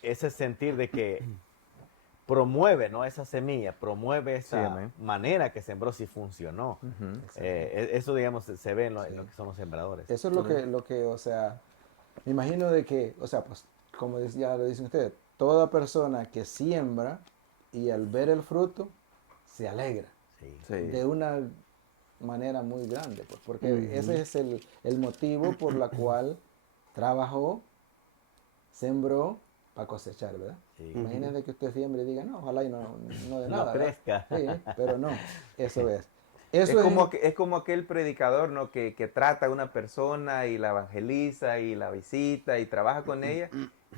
ese sentir de que promueve, ¿no? Esa semilla, promueve esa amén. manera que sembró si funcionó. Eso, digamos, se ve en lo que son los sembradores. Eso es lo que, o sea, me imagino de que, o sea, pues, como ya lo dicen ustedes, toda persona que siembra y al ver el fruto se alegra Sí. Sí. de una manera muy grande, pues, porque ese es el motivo por la cual trabajó, sembró para cosechar, ¿verdad? Sí. Imagínense que usted siembre y diga, no, ojalá y no de No nada, ¿verdad? crezca. Sí, pero no, eso es. Es Eso como, es como aquel predicador, ¿no? Que trata a una persona y la evangeliza y la visita y trabaja con ella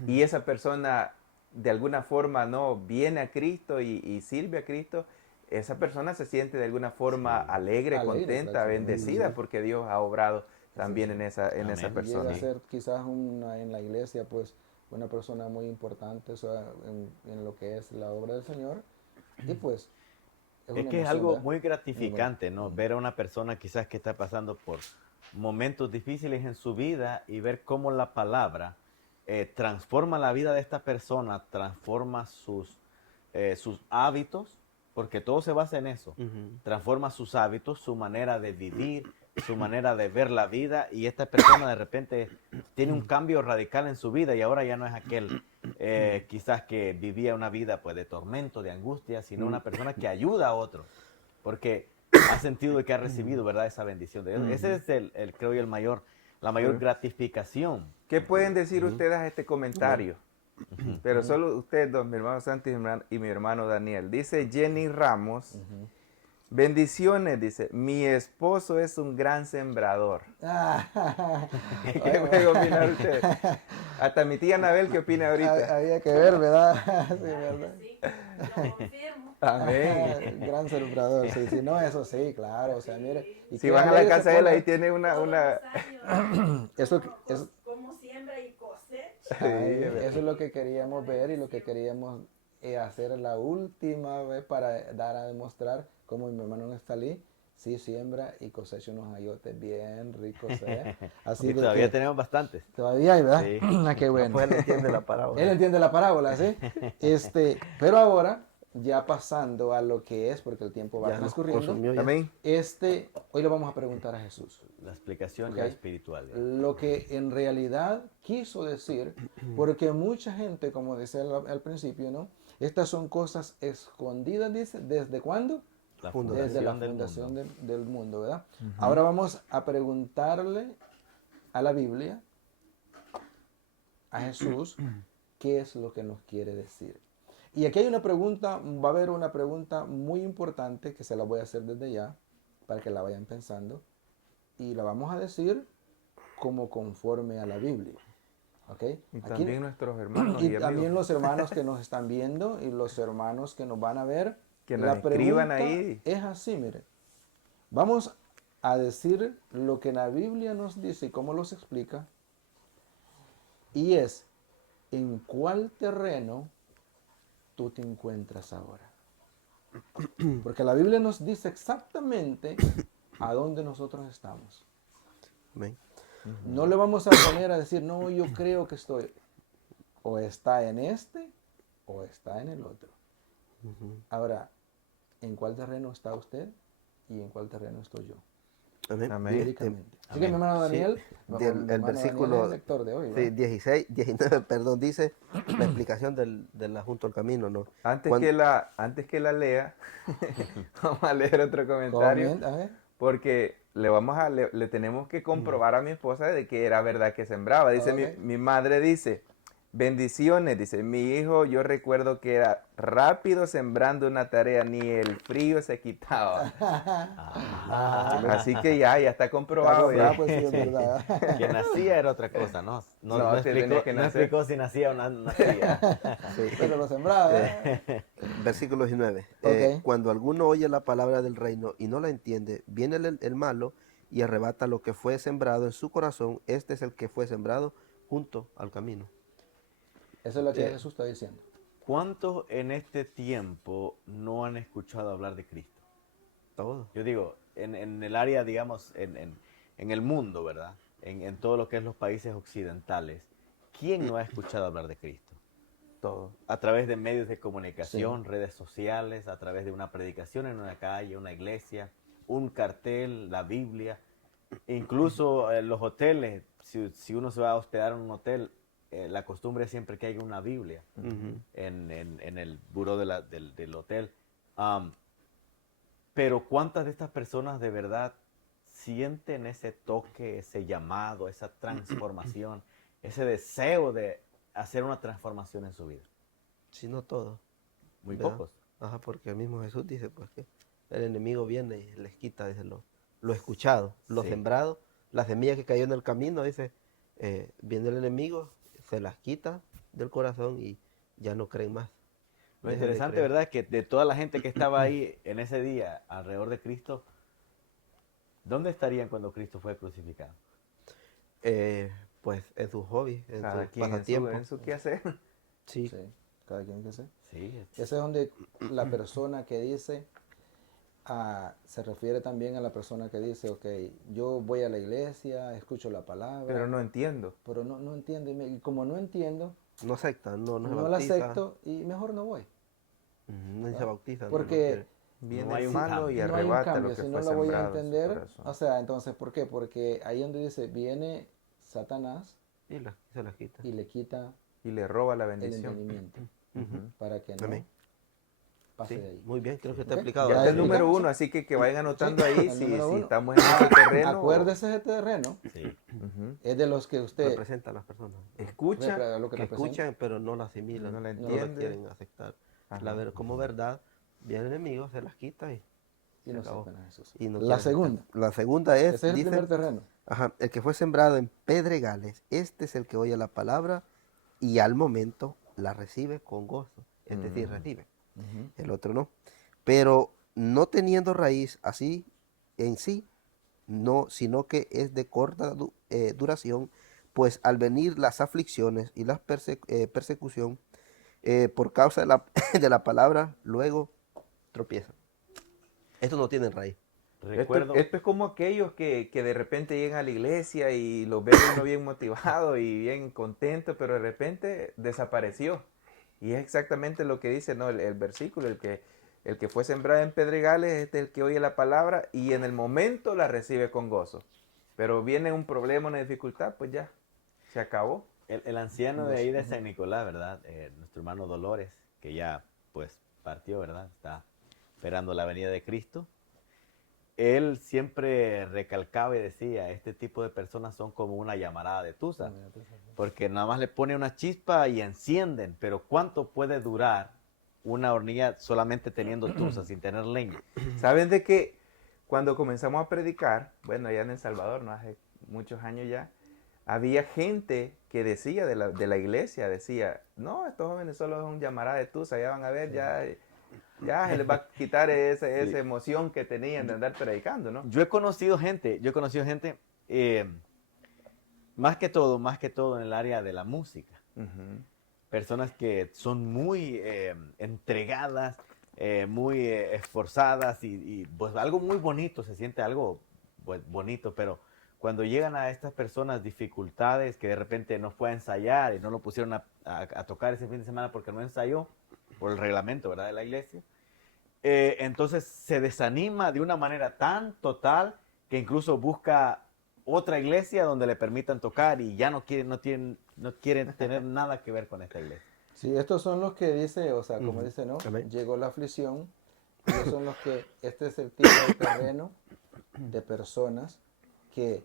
y esa persona de alguna forma no viene a Cristo y sirve a Cristo. Esa persona se siente de alguna forma alegre, Alegre, contenta, claro, sí. bendecida porque Dios ha obrado también en esa Amén. esa llega persona. a ser quizás en la iglesia, pues, una persona muy importante, o sea, en lo que es la obra del Señor. Y pues, Es una que es emoción, algo ¿verdad? muy gratificante, ¿no? Ver a una persona quizás que está pasando por momentos difíciles en su vida y ver cómo la palabra transforma la vida de esta persona, transforma sus hábitos, porque todo se basa en eso. Transforma sus hábitos, su manera de vivir, su manera de ver la vida, y esta persona de repente tiene un cambio radical en su vida y ahora ya no es aquel quizás que vivía una vida pues de tormento, de angustia, sino una persona que ayuda a otros, porque ha sentido y que ha recibido, ¿verdad?, esa bendición de Dios. Ese es creo yo, la mayor gratificación. ¿Qué pueden decir ustedes a este comentario? Pero solo ustedes dos, mi hermano Santi y mi hermano Daniel. Dice Jenny Ramos, bendiciones, dice, mi esposo es un gran sembrador. ¿Qué puede opinar usted? Hasta mi tía Anabel, ¿qué opina ahorita? Había que ver, ¿verdad? Sí, ¿verdad? Sí, lo confirmo. Amén. Gran celebrador, sí, sí, no, eso sí, claro, o sea, mire. Y Si qué van a la alegre casa se de él, pone. ahí tiene una... Todos los años, Eso, como siembra y cosecha. Ay, eso es lo que queríamos ver y lo que queríamos hacer la última vez para dar a demostrar cómo mi hermano Nestalí sí siembra y cosecha unos ayotes bien ricos. Así Y de todavía que tenemos bastantes. todavía hay, ¿verdad? Sí. Ah, qué bueno. Pues él entiende la parábola. Él entiende la parábola, ¿sí? Pero ahora, ya pasando a lo que es, porque el tiempo va Ya nos transcurriendo, consumió ya. Amén. hoy le vamos a preguntar a Jesús La explicación Ok. ya espiritual. ya. lo que en realidad quiso decir, porque mucha gente, como decía al principio, ¿no? Estas son cosas escondidas, dice, ¿desde cuándo? La Desde la fundación del fundación mundo. del mundo, ¿verdad? Ahora vamos a preguntarle a la Biblia, a Jesús, qué es lo que nos quiere decir. Y aquí hay una pregunta, va a haber una pregunta muy importante que se la voy a hacer desde ya, para que la vayan pensando, y la vamos a decir como conforme a la Biblia. ¿Ok? Y Aquí- también nuestros hermanos y, y también amigos los hermanos que nos están viendo y los hermanos que nos van a ver. que nos La escriban pregunta ahí. es así, mire. Vamos a decir lo que la Biblia nos dice y cómo los explica. Y es, ¿en cuál terreno tú te encuentras ahora? Porque la Biblia nos dice exactamente a dónde nosotros estamos. Amén. No le vamos a poner a decir, no, yo creo que estoy, o está en este, o está en el otro. Ahora, ¿en cuál terreno está usted y en cuál terreno estoy yo? Amén. Amén. Bíblicamente. Así que mi hermano Daniel, mi El hermano Daniel es versículo el lector de hoy, sí, ¿verdad? 16, 19, perdón, dice la explicación del junto al camino, ¿no? Antes Cuando- que la lea, vamos a leer otro comentario. Comenta, a ver. Porque le tenemos que comprobar a mi esposa de que era verdad que sembraba. Dice, Ok. mi madre dice, bendiciones, dice, mi hijo, yo recuerdo que era rápido sembrando una tarea, ni el frío se quitaba. Así que ya está comprobado. Está Ya. pues sí, es verdad. Que nacía era otra cosa, ¿no? No, te tenía que no nacer. explicó si nacía o no nacía. Pero lo sembraba, ¿eh? Versículo 19. Ok. Cuando alguno oye la palabra del reino y no la entiende, viene el malo y arrebata lo que fue sembrado en su corazón. Este es el que fue sembrado junto al camino. Eso es lo que Jesús está diciendo. ¿Cuántos en este tiempo no han escuchado hablar de Cristo? Todo. Yo digo, en el área, digamos, en el mundo, ¿verdad? En todo lo que es los países occidentales, ¿quién no ha escuchado hablar de Cristo? Todo. A través de medios de comunicación, redes sociales, a través de una predicación en una calle, una iglesia, un cartel, la Biblia, incluso los hoteles. Si uno se va a hospedar en un hotel, la costumbre es siempre que haya una Biblia en el buró del hotel. Pero ¿cuántas de estas personas de verdad sienten ese toque, ese llamado, esa transformación, ese deseo de hacer una transformación en su vida? Si no todo. Muy ¿verdad? pocos. Ajá, porque el mismo Jesús dice pues que el enemigo viene y les quita, dice, lo escuchado, lo Sí. sembrado, la semilla que cayó en el camino, dice, viene el enemigo, se las quita del corazón y ya no creen más. Lo Dejan de interesante, creer. ¿verdad?, es que de toda la gente que estaba ahí en ese día alrededor de Cristo, ¿dónde estarían cuando Cristo fue crucificado? Pues en sus hobbies, en Cada sus quien pasatiempos. en su quehacer. Sí. Sí, cada quien que sé. Sí, Ese es donde la persona que dice, se refiere también a la persona que dice, ok, yo voy a la iglesia, escucho la palabra, Pero no entiendo. pero no entiendo. Y como no entiendo, No aceptan, no se no la bautizan. acepto y mejor no voy. Ujú, ni se bautizan. Porque Viene No hay el un malo y cambio. no hay un arrebata cambio, lo que si fue no lo voy a sembrado en su entender. corazón. O sea, entonces, ¿por qué? Porque ahí donde dice, viene Satanás Y se las quita. y le quita Y le roba la el bendición. entendimiento Ujú. para que no Amén. pase Sí, de ahí. muy bien, creo que está Ok. explicado. Ya Ya está el explicamos, número sí. 1, así que vayan anotando ahí el si número uno. estamos en ese terreno. Acuérdese ese terreno, sí. Ujú. es de los que usted Representa a las personas. Escucha, lo que Que representa. escuchan, pero no la asimilan. No la No la entienden. quieren aceptar. Ajá. Como verdad, viene el enemigo, se las quita y y no se acabó. aceptan a Jesús. y no La quieren segunda, aceptar. La segunda es, ese es el dice, primer terreno. ajá, el que fue sembrado en pedregales, este es el que oye la palabra y al momento la recibe con gozo. Es decir, recibe. El otro no. Pero no teniendo raíz así en sí, no, sino que es de corta duración, pues al venir las aflicciones y la persecución por causa de la, de la palabra, luego tropiezan. Esto no tiene raíz. Recuerdo, Esto es como aquellos que de repente llegan a la iglesia y los ven uno bien motivado y bien contento, pero de repente desapareció. Y es exactamente lo que dice, ¿no? El versículo, el que fue sembrado en pedregales es el que oye la palabra y en el momento la recibe con gozo. Pero viene un problema, una dificultad, pues ya, se acabó. el anciano de ahí de San Nicolás, ¿verdad? Nuestro hermano Dolores, que ya pues partió, ¿verdad? Está esperando la venida de Cristo. Él siempre recalcaba y decía, este tipo de personas son como una llamarada de tusa, porque nada más le pone una chispa y encienden, pero ¿cuánto puede durar una hornilla solamente teniendo tusa, sin tener leña? ¿Saben de que cuando comenzamos a predicar, bueno, allá en El Salvador, no hace muchos años ya, había gente que decía de la iglesia, decía, no, estos jóvenes solo son llamarada de tusa, ya van a ver, ya se les va a quitar esa emoción que tenían de andar predicando, ¿no? Yo he conocido gente, más que todo en el área de la música. Ujú. Personas que son muy entregadas, muy esforzadas y pues algo muy bonito, se siente algo pues, bonito, pero cuando llegan a estas personas dificultades que de repente no fue a ensayar y no lo pusieron a tocar ese fin de semana porque no ensayó por el reglamento, ¿verdad?, de la iglesia, entonces se desanima de una manera tan total que incluso busca otra iglesia donde le permitan tocar y ya no quieren tener nada que ver con esta iglesia. Sí, estos son los que dice, o sea, como Ujú. dice, ¿no? Amén. Llegó la aflicción. Ellos son los que, este es el tipo de terreno de personas que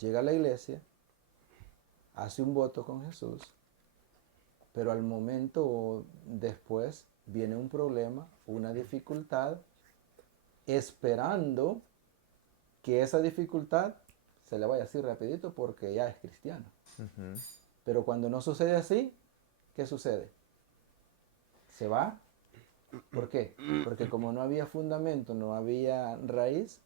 llega a la iglesia, hace un voto con Jesús, pero al momento o después viene un problema, una dificultad, esperando que esa dificultad se le vaya así rapidito porque ya es cristiano. Ujú. Pero cuando no sucede así, ¿qué sucede? Se va. ¿Por qué? Porque como no había fundamento, no había raíz.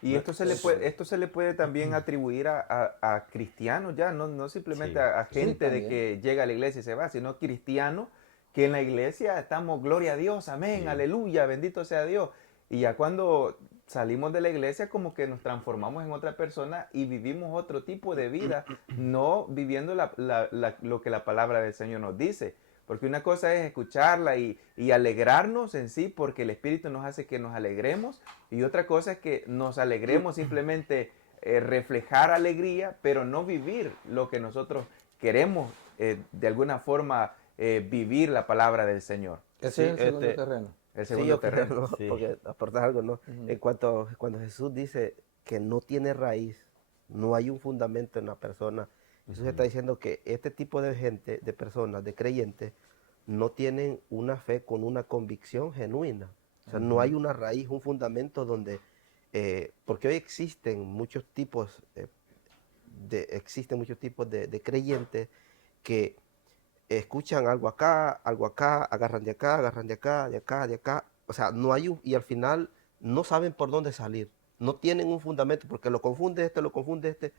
Y esto se le puede también atribuir a cristianos ya, no simplemente Sí. a Sí, gente de también. que llega a la iglesia y se va, sino cristianos que en la iglesia estamos, gloria a Dios, amén, Sí. aleluya, bendito sea Dios. Y ya cuando salimos de la iglesia como que nos transformamos en otra persona y vivimos otro tipo de vida, no viviendo lo que la palabra del Señor nos dice. Porque una cosa es escucharla y alegrarnos en sí, porque el Espíritu nos hace que nos alegremos. Y otra cosa es que nos alegremos simplemente reflejar alegría, pero no vivir lo que nosotros queremos de alguna forma vivir la palabra del Señor. Ese Sí, es el segundo terreno. El Sí, segundo yo terreno. creo, Sí. porque aportar algo, ¿no? Ujú. En cuanto, cuando Jesús dice que no tiene raíz, no hay un fundamento en la persona, Jesús está diciendo que este tipo de gente, de personas, de creyentes, no tienen una fe con una convicción genuina. O sea, no hay una raíz, un fundamento donde, porque hoy existen muchos tipos, de creyentes que escuchan algo acá, agarran de acá, agarran de acá, de acá, de acá. O sea, no hay un, y al final no saben por dónde salir. No tienen un fundamento porque lo confunde este, lo confunde este.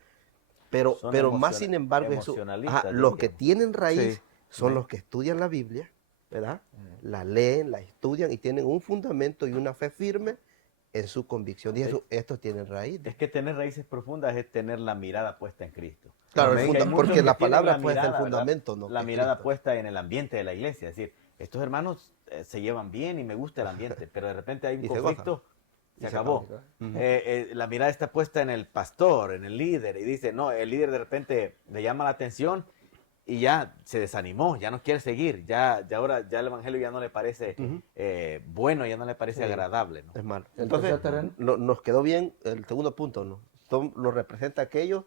Pero, Son pero más sin embargo, emocionalistas, los que diríamos. tienen raíz Sí. son Amén. los que estudian la Biblia, ¿verdad? La leen, la estudian y tienen un fundamento y una fe firme en su convicción. Y eso, estos tienen raíz. Es que tener raíces profundas es tener la mirada puesta en Cristo. Claro, Amén. Porque hay muchos porque que la tienen palabra la puede ser el mirada, ¿verdad? fundamento, ¿no? La Que es mirada Cristo. puesta en el ambiente de la iglesia. Es decir, estos hermanos se llevan bien y me gusta el ambiente, pero de repente hay un Y se conflicto, Y se se acabó. La mirada está puesta en el pastor, en el líder, y dice, no, el líder de repente le llama la atención y ya se desanimó, ya no quiere seguir, ya ahora ya el evangelio ya no le parece bueno, ya no le parece Sí. agradable, ¿no? Es malo. El Entonces, tercer terreno. nos quedó bien el segundo punto, ¿no? Nos representa aquellos,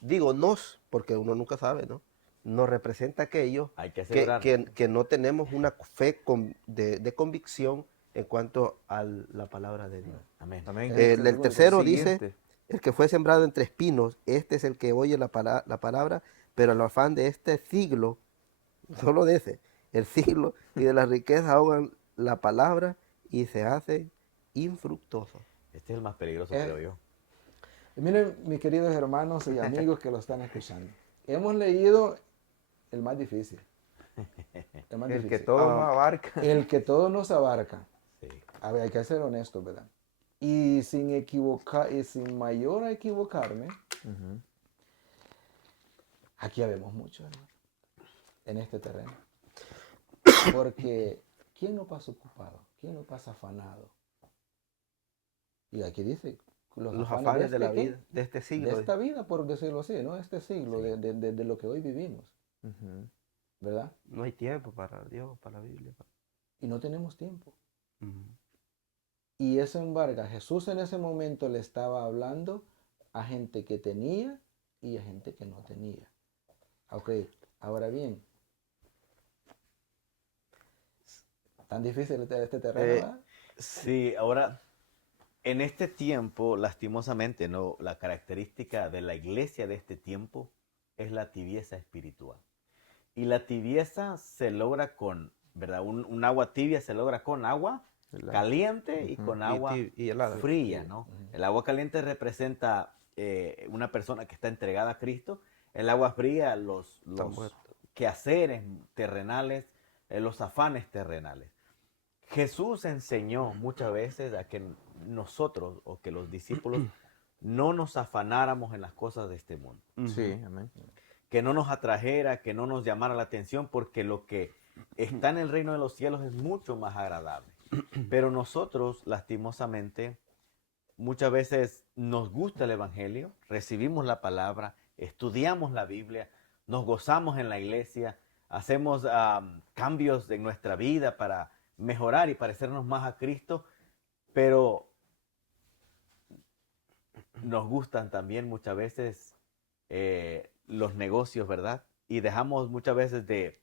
digo nos, porque uno nunca sabe, ¿no? Nos representa aquellos Hay que que, asegurarnos. que no tenemos una fe de convicción en cuanto a la palabra de Dios. Amén. Amén. El tercero dice, Siguiente. el que fue sembrado entre espinos, este es el que oye la palabra, pero el afán de este siglo, solo de ese, el siglo y de la riqueza ahogan la palabra y se hacen infructuosos. Este es el más peligroso, Eh, creo yo. Miren, mis queridos hermanos y amigos que lo están escuchando. Hemos leído el más difícil. El más El que difícil. todo no abarca. El que todo nos abarca. Sí. A ver, hay que ser honestos, ¿verdad? Y sin equivocar, y sin mayor a equivocarme, Ujú. aquí habemos mucho, hermano, en este terreno. Porque, ¿quién no pasa ocupado? ¿Quién no pasa afanado? Y aquí dice, Los afanes de la vida, de este de siglo. esta vida, por decirlo así, ¿no? Este siglo, de lo que hoy vivimos, Ujú. ¿verdad? No hay tiempo para Dios, para la Biblia. Y no tenemos tiempo. Ujú. Y eso embarga, Jesús en ese momento le estaba hablando a gente que tenía y a gente que no tenía. Ok, ahora bien, tan difícil este terreno, Eh, ¿verdad? Sí, ahora, en este tiempo, lastimosamente, ¿no? La característica de la iglesia de este tiempo es la tibieza espiritual. Y la tibieza se logra con, ¿verdad? Un agua tibia se logra con agua Helada. caliente y Ujú. con agua y helada. fría, ¿no? El agua caliente representa una persona que está entregada a Cristo. El agua fría, Está los muerto. quehaceres terrenales, los afanes terrenales. Jesús enseñó muchas veces a que nosotros o que los discípulos no nos afanáramos en las cosas de este mundo, Sí, amén. que no nos atrajera, que no nos llamara la atención, porque lo que está en el reino de los cielos es mucho más agradable. Pero nosotros, lastimosamente, muchas veces nos gusta el Evangelio, recibimos la palabra, estudiamos la Biblia, nos gozamos en la iglesia, hacemos cambios en nuestra vida para mejorar y parecernos más a Cristo, pero nos gustan también muchas veces los negocios, ¿verdad? Y dejamos muchas veces de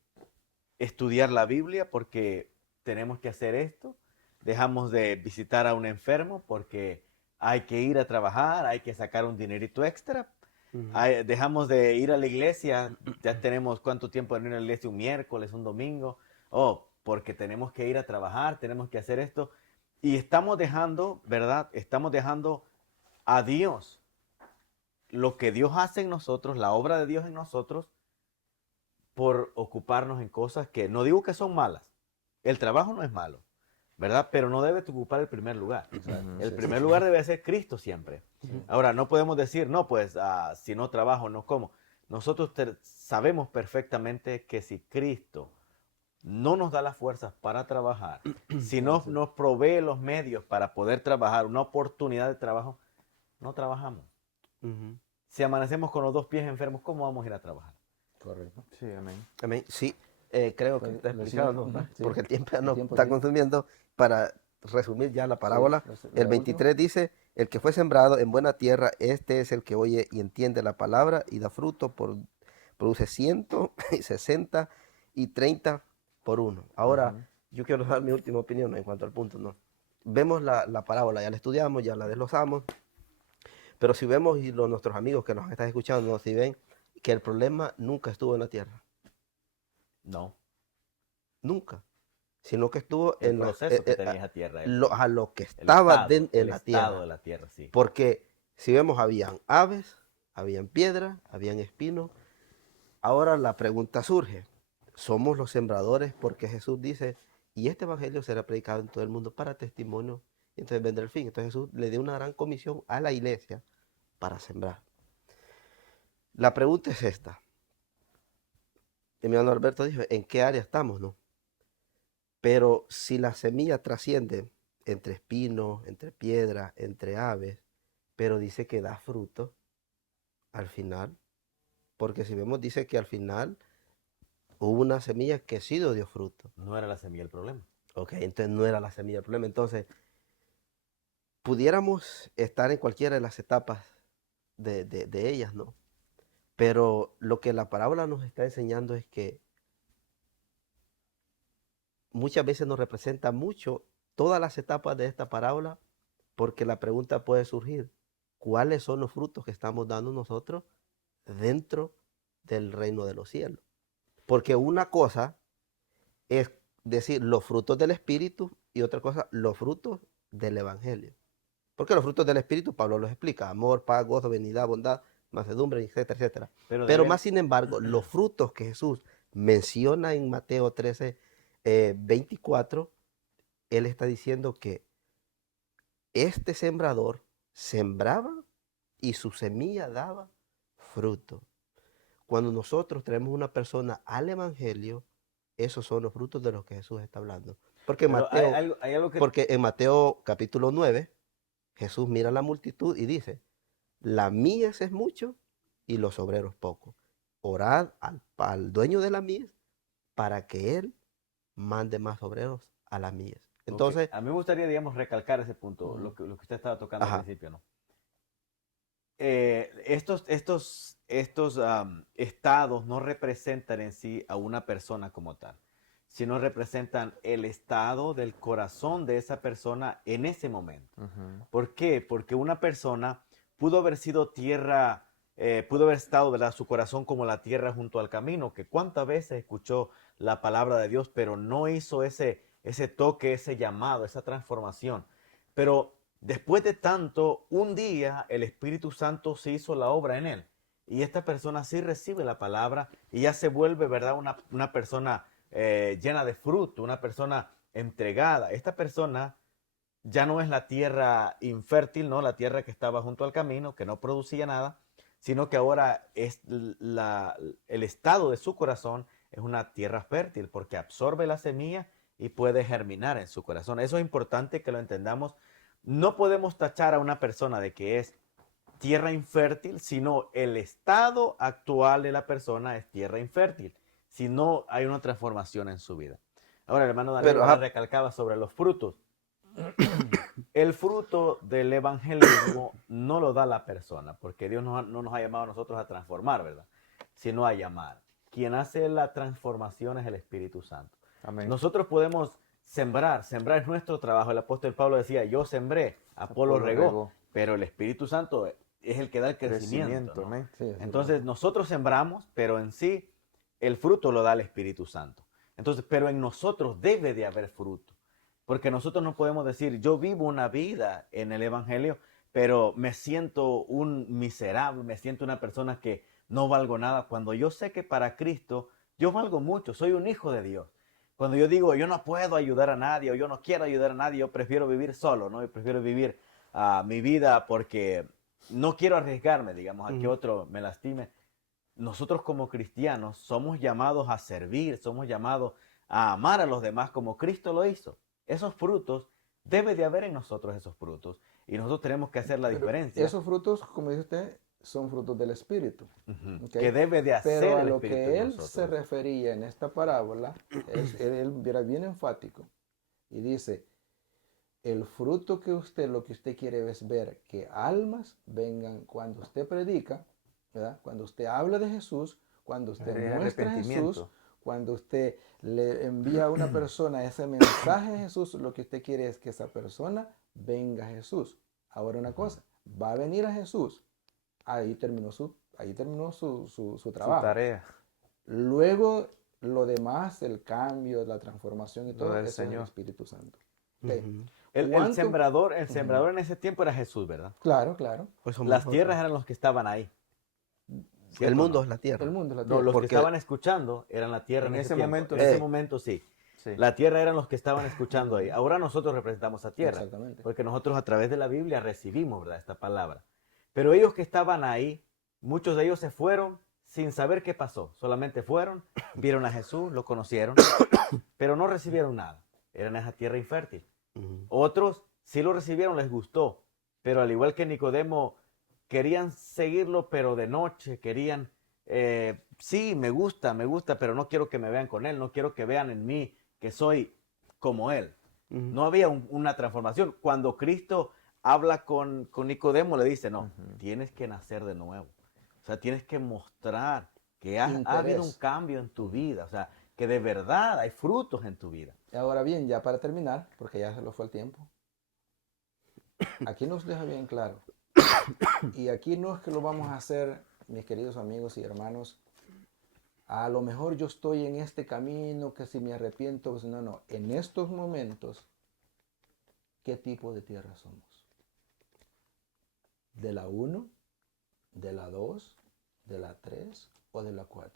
estudiar la Biblia porque tenemos que hacer esto, dejamos de visitar a un enfermo porque hay que ir a trabajar, hay que sacar un dinerito extra, Ujú. dejamos de ir a la iglesia, ya tenemos cuánto tiempo de ir a la iglesia, un miércoles, un domingo, porque tenemos que ir a trabajar, tenemos que hacer esto, y estamos dejando, ¿verdad? Estamos dejando a Dios, lo que Dios hace en nosotros, la obra de Dios en nosotros, por ocuparnos en cosas que no digo que son malas. El trabajo no es malo, ¿verdad? Pero no debe ocupar el primer lugar. El Sí, primer sí, lugar debe ser Cristo siempre. sí. Ahora, no podemos decir, no, pues si no trabajo, no como. Nosotros sabemos perfectamente que si Cristo no nos da las fuerzas para trabajar, si no nos provee los medios para poder trabajar, una oportunidad de trabajo, no trabajamos. Ujú. Si amanecemos con los dos pies enfermos, ¿cómo vamos a ir a trabajar? Correcto. Sí, amén. Amén. Sí, creo que Pues, está lo explicado, siento. ¿no? Ujú, sí. Porque el tiempo El nos tiempo, está sí. consumiendo. Para resumir ya la parábola, Sí, el la 23 dice, el que fue sembrado en buena tierra, este es el que oye y entiende la palabra y da fruto, produce 160 y 30 por uno. Ahora, Ujú. yo quiero dar mi última opinión en cuanto al punto, ¿no? Vemos la parábola, ya la estudiamos, ya la desglosamos, pero si vemos, y nuestros amigos que nos están escuchando, si ven que el problema nunca estuvo en la tierra, No. nunca, sino que estuvo El en proceso que tenía esa tierra, a lo que el estaba estado, en el la estado tierra. de la tierra, sí. Porque si vemos, habían aves, habían piedras, habían espinos. Ahora la pregunta surge, ¿somos los sembradores? Porque Jesús dice, y este evangelio será predicado en todo el mundo para testimonio, y entonces vendrá el fin. Entonces Jesús le dio una gran comisión a la iglesia para sembrar. La pregunta es esta. Y mi hermano Alberto dijo, ¿en qué área estamos, no? Pero si la semilla trasciende entre espinos, entre piedras, entre aves, pero dice que da fruto al final, porque si vemos, dice que al final hubo una semilla que sí dio fruto. No era la semilla el problema. Ok, entonces no era la semilla el problema. Entonces, pudiéramos estar en cualquiera de las etapas de ellas, ¿no? Pero lo que la parábola nos está enseñando es que muchas veces nos representa mucho todas las etapas de esta parábola, porque la pregunta puede surgir, ¿cuáles son los frutos que estamos dando nosotros dentro del reino de los cielos? Porque una cosa es decir los frutos del Espíritu y otra cosa los frutos del Evangelio. Porque los frutos del Espíritu, Pablo los explica, amor, paz, gozo, benignidad, bondad, mansedumbre, etcétera, etcétera. Pero Pero deben- más sin embargo, los frutos que Jesús menciona en Mateo 13, 24, él está diciendo que este sembrador sembraba y su semilla daba fruto. Cuando nosotros traemos una persona al Evangelio, esos son los frutos de los que Jesús está hablando. Porque pero hay algo que... porque en Mateo capítulo 9, Jesús mira a la multitud y dice, la mies es mucho y los obreros pocos. Orad al dueño de la mies para que él mande más obreros a la mies. Entonces, a mí me gustaría, digamos, recalcar ese punto, lo que usted estaba tocando Ajá. al principio, ¿no? Estos estados no representan en sí a una persona como tal, sino representan el estado del corazón de esa persona en ese momento. ¿Por qué? Porque una persona pudo haber sido tierra, pudo haber estado, ¿verdad?, su corazón como la tierra junto al camino, que cuántas veces escuchó la palabra de Dios, pero no hizo ese toque, ese llamado, esa transformación. Pero después de tanto, un día el Espíritu Santo se hizo la obra en él. Y esta persona sí recibe la palabra y ya se vuelve, ¿verdad?, una persona llena de fruto, una persona entregada. Esta persona ya no es la tierra infértil, ¿no? La tierra que estaba junto al camino, que no producía nada, sino que ahora es el estado de su corazón es una tierra fértil porque absorbe la semilla y puede germinar en su corazón. Eso es importante que lo entendamos. No podemos tachar a una persona de que es tierra infértil, sino el estado actual de la persona es tierra infértil, si no hay una transformación en su vida. Ahora, el hermano Daniel recalcaba sobre los frutos. El fruto del evangelismo no lo da la persona, porque Dios no nos ha llamado a nosotros a transformar, ¿verdad?, sino a llamar. Quien hace la transformación es el Espíritu Santo. Amén. Nosotros podemos sembrar es nuestro trabajo. El apóstol Pablo decía, yo sembré, Apolo regó, pero el Espíritu Santo es el que da el crecimiento, ¿no? Amén. Sí, Entonces nosotros sembramos, pero en sí el fruto lo da el Espíritu Santo. Entonces, pero en nosotros debe de haber fruto, porque nosotros no podemos decir, yo vivo una vida en el Evangelio, pero me siento un miserable, me siento una persona que no valgo nada, cuando yo sé que para Cristo yo valgo mucho, soy un hijo de Dios. Cuando yo digo, yo no puedo ayudar a nadie o yo no quiero ayudar a nadie, yo prefiero vivir solo, ¿no? Yo prefiero vivir mi vida porque no quiero arriesgarme, digamos, a que otro me lastime. Nosotros como cristianos somos llamados a servir, somos llamados a amar a los demás como Cristo lo hizo. Esos frutos, debe de haber en nosotros esos frutos y nosotros tenemos que hacer la diferencia. Esos frutos, como dice usted, son frutos del Espíritu. ¿Okay? Que debe de hacer Pero a el lo Espíritu que en él nosotros. se refería en esta parábola, él era bien enfático y dice, el fruto que lo que usted quiere es ver que almas vengan cuando usted predica, ¿verdad? Cuando usted habla de Jesús, cuando usted muestra a Jesús, cuando usted le envía a una persona ese mensaje de Jesús, lo que usted quiere es que esa persona venga a Jesús. Ahora una cosa, va a venir a Jesús. Ahí terminó su trabajo. Su tarea. Luego, lo demás, el cambio, la transformación y todo, del eso es el Señor. Espíritu Santo. Okay. El sembrador en ese tiempo era Jesús, ¿verdad? Claro, claro. pues somos Las nosotros. tierras eran los que estaban ahí. ¿Cierto El o mundo no? es la tierra. El mundo es la No, tierra. los que Porque- estaban escuchando eran la tierra en ese tiempo. momento, En ese sí. momento sí. Sí. La tierra eran los que estaban escuchando ahí. Ahora nosotros representamos a tierra. Exactamente. Porque nosotros a través de la Biblia recibimos, ¿verdad?, esta palabra. Pero ellos que estaban ahí, muchos de ellos se fueron sin saber qué pasó. Solamente fueron, vieron a Jesús, lo conocieron, pero no recibieron nada. Eran esa tierra infértil. Otros sí lo recibieron, les gustó, pero al igual que Nicodemo, querían seguirlo, pero de noche, querían, sí, me gusta, pero no quiero que me vean con él, no quiero que vean en mí que soy como él. No había una transformación. Cuando Cristo habla con Nicodemo, le dice, no, tienes que nacer de nuevo. O sea, tienes que mostrar que ha habido un cambio en tu vida, o sea, que de verdad hay frutos en tu vida. Ahora bien, ya para terminar, porque ya se lo fue el tiempo, aquí nos deja bien claro, y aquí no es que lo vamos a hacer, mis queridos amigos y hermanos, a lo mejor yo estoy en este camino, que si me arrepiento, pues no, en estos momentos, ¿qué tipo de tierra somos? ¿De la 1, de la 2, de la 3 o de la 4?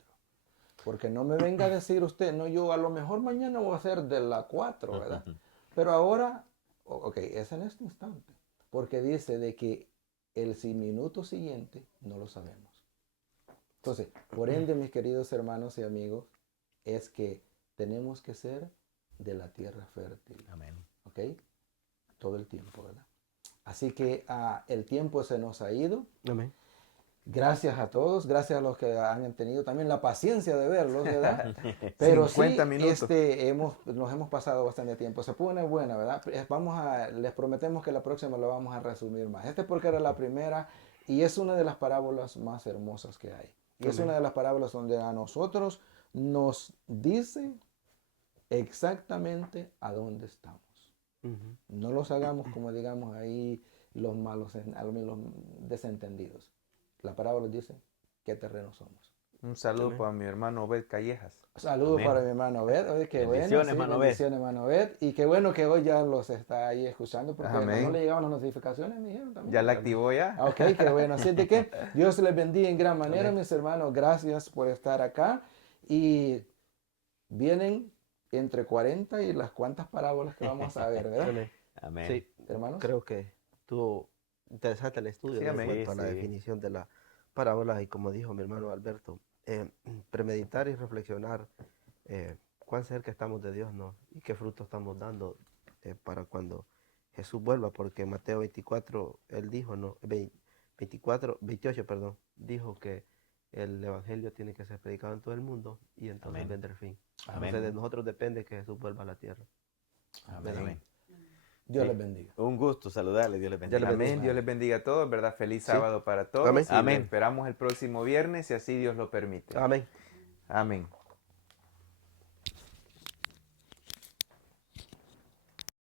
Porque no me venga a decir usted, no, yo a lo mejor mañana voy a hacer de la 4, ¿verdad? Pero ahora, ok, es en este instante. Porque dice de que el minuto siguiente no lo sabemos. Entonces, por ende, mis queridos hermanos y amigos, es que tenemos que ser de la tierra fértil. Amén. ¿Ok? Todo el tiempo, ¿verdad? Así que el tiempo se nos ha ido. Amén. Gracias a todos, gracias a los que han tenido también la paciencia de verlos, ¿verdad? Pero 50 sí, minutos. nos hemos pasado bastante tiempo. Se pone buena, ¿verdad? Les prometemos que la próxima lo vamos a resumir más. Porque era la primera y es una de las parábolas más hermosas que hay. Y es una de las parábolas donde a nosotros nos dice exactamente a dónde estamos. No los hagamos como digamos ahí los malos, los desentendidos. La parábola dice qué terreno somos. Un saludo Amén. para mi hermano Obed Callejas. Saludos Amén. para mi hermano Obed. Oye, qué bueno. Bendiciones, Sí, hermano Obed. bendiciones, hermano Obed. Y qué bueno que hoy ya los está ahí escuchando porque Amén. no le llegaban las notificaciones, me dijeron también. ¿Ya la activó ya? Ok, qué bueno. Así de que Dios les bendiga en gran manera, Amén. mis hermanos. Gracias por estar acá. Y vienen entre 40 y las cuantas parábolas que vamos a ver, ¿verdad? Amén. Amén. Sí, Hermanos. creo que estuvo interesante el estudio Sí, en amén. cuanto a la Sí, sí. definición de la parábola y como dijo mi hermano Alberto, premeditar y reflexionar cuán cerca estamos de Dios, ¿no? Y qué fruto estamos dando para cuando Jesús vuelva, porque Mateo 24, él dijo, ¿no? 28, perdón, dijo que el evangelio tiene que ser predicado en todo el mundo y entonces Amén. vendrá el fin. Amén. Entonces de nosotros depende que Jesús vuelva a la tierra. Amén. Amén. Dios Sí. les bendiga. Un gusto saludarles. Dios les bendiga. les bendiga. Amén. Dios les bendiga a todos, ¿verdad? Feliz sábado para todos. Amén. Y Amén. les esperamos el próximo viernes, si así Dios lo permite. Amén. Amén.